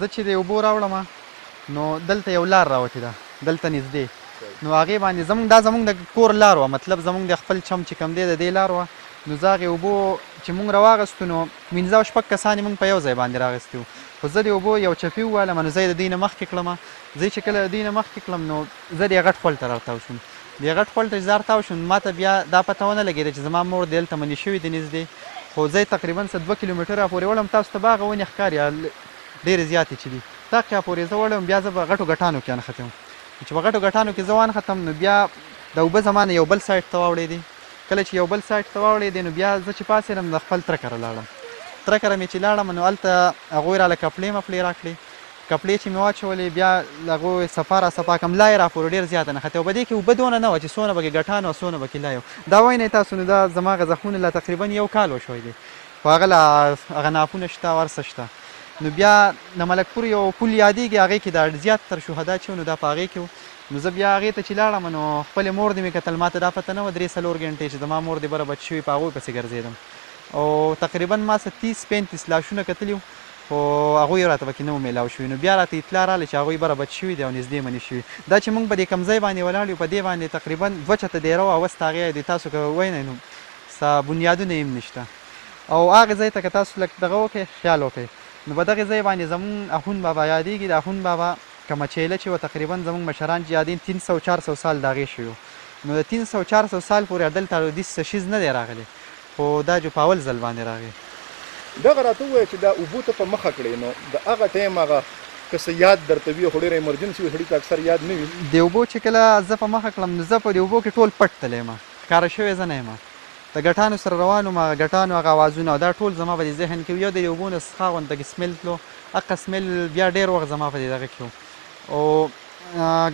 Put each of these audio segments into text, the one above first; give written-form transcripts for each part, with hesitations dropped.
زه چې د اوبو راوړم نو دلته یو لار راوتې ده دلته نږدې نو هغې باندې زموږ د کور لار وه مطلب زموږ د خپل چم چې کوم دی د دې لار وه نو زه هغې اوبو چې موږ راواغستو نو 15 شپږ کسان یې موږ په یو ځای باندې راغستي وو خو زه د اوبو یو چپي ووالم نو زه یې د دوی نه مخکې کړم زه چې کله د دوی نه مخکې کړم نو زه د هغه غټ خول ته راتاو شوم د هغه غټ خول ته چې زه راتاو شوم ما ته بیا دا پته ونه لګېده چې زما مور دلته منې شوې دي نږدې خو زه یې تقریبا څه 2 کیلومتره پورې وړم تاسو ته به هغه ونې ښکاري ډېرې زیاتې چې دي تاقیا پورې زه وړم بیا زه به غټو ګټانو کې انښتم چې په غټو ګټانو کې زه وانښتم نو بیا د اوبه زما نه یو بل سایډ ته واوړېدې کله چې یو بل سایډ ته واوړېدې نو بیا زه چې پاڅېدم د خپل تره کره لاړم تره کره مې چې لاړم نو هلته هغوی راله کپړې مپړې راکړې کپړې چې مې واچولې بیا له هغوی صفا را صفا کړم لا یې راپورې ډېر زیاته نښتې او په دې کې اوبه دونه نه وه چې څونه پکې ګټان او څونه پکې لا یو دا وینئ تاسو نو دا زما هغه زخمونه لا تقریبا یو کال وشوی دی خو هغه لا هغه ناپونه شته او هر څه شته نو بیا د ملکپور یو پل یادېږي هغې کې د زیات تر شهدا چې وو نو دا په هغې کې وو نو زه بیا هغې ته چې لاړم نو خپلې مور دې مې کتل ما ته دا پته نه وه 3-4 ګنټې چې زما مور دې بره بچ شوي په هغوی پسې ګرځېدم او تقریبا ما څه 30-35 لاشونه کتلي وو خو هغوی راته پکې نه وو میلاو شوي نو بیا راته اطلاع راغله چې هغوی بره بچ شوي دي او نږدې منې شوي دا چې موږ په دې کوم ځای باندې ولاړ یو په دې باندې تقریبا 2 چته دیره وه اوس ته هغې د تاسو که وینئ نو څه بنیادونه یې هم نشته او هغې ځای ته که تاسو لږ دغه وکړئ خیال وکړئ نو په دغې ځای باندې زموږ اخون بابا یادېږي د اخون بابا کومه چیله چې وه تقریبا زموږ مشران چې یادېږي 300-400 سال د هغې شوي نو د 300-400 سال پورې دلته لویدیځ څه شیز نه دی راغلی خو دا جو په اول ځل باندې راغی دغه راته ووایه چې دا اوبو ته په مخه کړې نو د هغه ټایم هغه که څه یاد درته وي خو ډېره ایمرجنسي وي سړي ته اکثر یاد نه وي د اوبو چې کله زه په مخه کړم نو زه په د اوبو کې ټول پټ تللی یم ښکاره شوی زه نه یم د ګټانو سره روان وم هغه ګټانو هغه اوازونه او دا ټول زما په دې ذهن کې یو د اوبو نه څښا غوندې سمیل تلو هغه سمیل بیا ډېر وخت زما په دې دغه کې او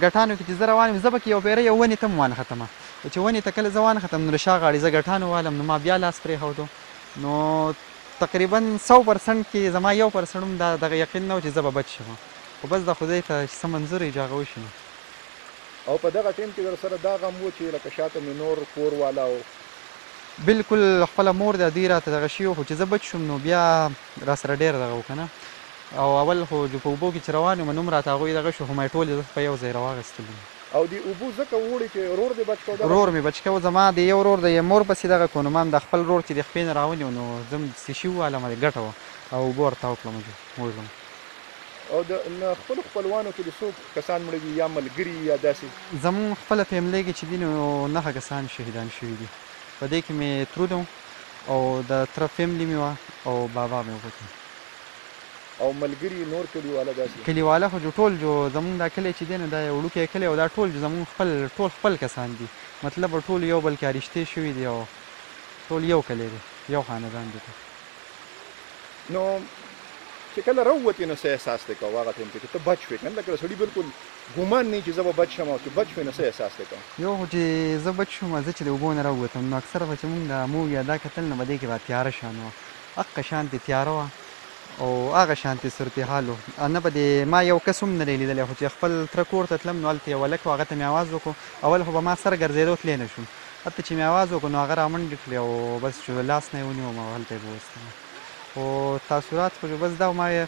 ګټانو کې چې زه روان یم زه پکې یو پیره یو ونې ته هم وانښتمه چې ونې ته کله زه وانښتم نو د شا غاړې زه ګټانو والم نو ما بیا لاس پرېښودو نو تقریبا 100% کې زما 1% هم دغه یقین نه و چې زه به بچ شم خو بس د خدای ته چې څه منظور یې چې هغه وشي او په دغه ټیم کې در سره دا غم و چې لکه شاته مې نور کور والا و بلکل خپله مور د دوی راته دغه شي خو چې زه بچ شوم نو بیا را سره ډېر دغه و که نه او اول خو په اوبو کې چې روان یم نو هم راته هغوی دغه شو خو ما یې ټول په یو ځای راواغېستلي او د اوبو ځکه وړي چې ورور دې بچ کړو ورور مې بچ کړو زما د یو ورور د مور پسې دغه کړو نو ما هم د خپل ورور چې د خپې نه راونیو نو زه هم سیشي ووالم ګټه وه او اوبو ورتاو کړم وژلم او د خپلو خپلوانو کې د څو کسان مړه دي یا ملګري یا داسې زموږ خپله فیملی کې چې دي نو 9 کسان شهیدان شوي دي په دې کې مې ترونه او د تره فیملی مې وه او بابا مې وکړو او ملګري نور کلیواله داسې کلیواله خو جو ټول جو زموږ دا کلی چې دی نو دا یو وړوکی کلی او دا ټول زموږ خپل کسان دي مطلب ټول یو بل کې رشتې شوي دي او ټول یو کلی دی یو خاندان دی نو چې کله راووتې نو څه احساس دی کوه هغه ټایم کې چې ته بچ شوې که نه لکه سړي بالکل ګمان نه وي چې زه به بچ شم او چې بچ شوې نو څه احساس دی کوه یو خو چې زه بچ شوم زه چې د اوبو نه راووتم نو اکثره به چې مونږ د موږ یا دا کتل نو به دې کې به تیاره شان وه هغه شانتې تیاره وه او هغه شانتې صورتحال و نه به د ما یو کس هم نه دی لیدلی خو چې خپل تره کور ته تلم نو هلته یو هلک و هغه ته مې اواز وکړو اول خو به ما سر ګرځېدو تللی نه شوم هلته چې مې اواز وکړو نو هغه رامنډې کړې او بس چې لاس نه یې ونیوم او هلته یې بوستم خو تاثرات خو بس دا ما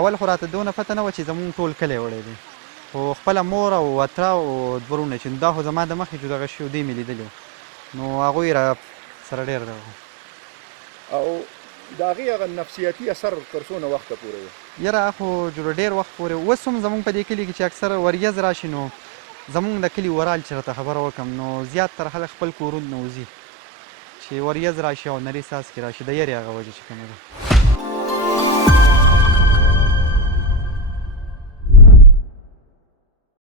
اول خو راته دونه پته نه وه چې زمونږ ټول کلی وړی دی خو خپله مور او اتره او دوه وروڼه چې دا خو زما د مخکې چې دغه شي دوی مې لیدلي نو هغوی را سره ډېر دغه او د هغې هغه نفسیاتي اثر تر څونه وخته پورې و یاره خو ډېر وخت پورې اوس هم زمونږ په دې کلي کې چې اکثر وریځ راشي نو زمونږ د کلي ورال چې راته خبره وکړم نو زیات تر خلک خپل کورونو نه وځي چې وریځ راشي او نري څاڅکي راشي د یرې هغه وجه چې کومه ده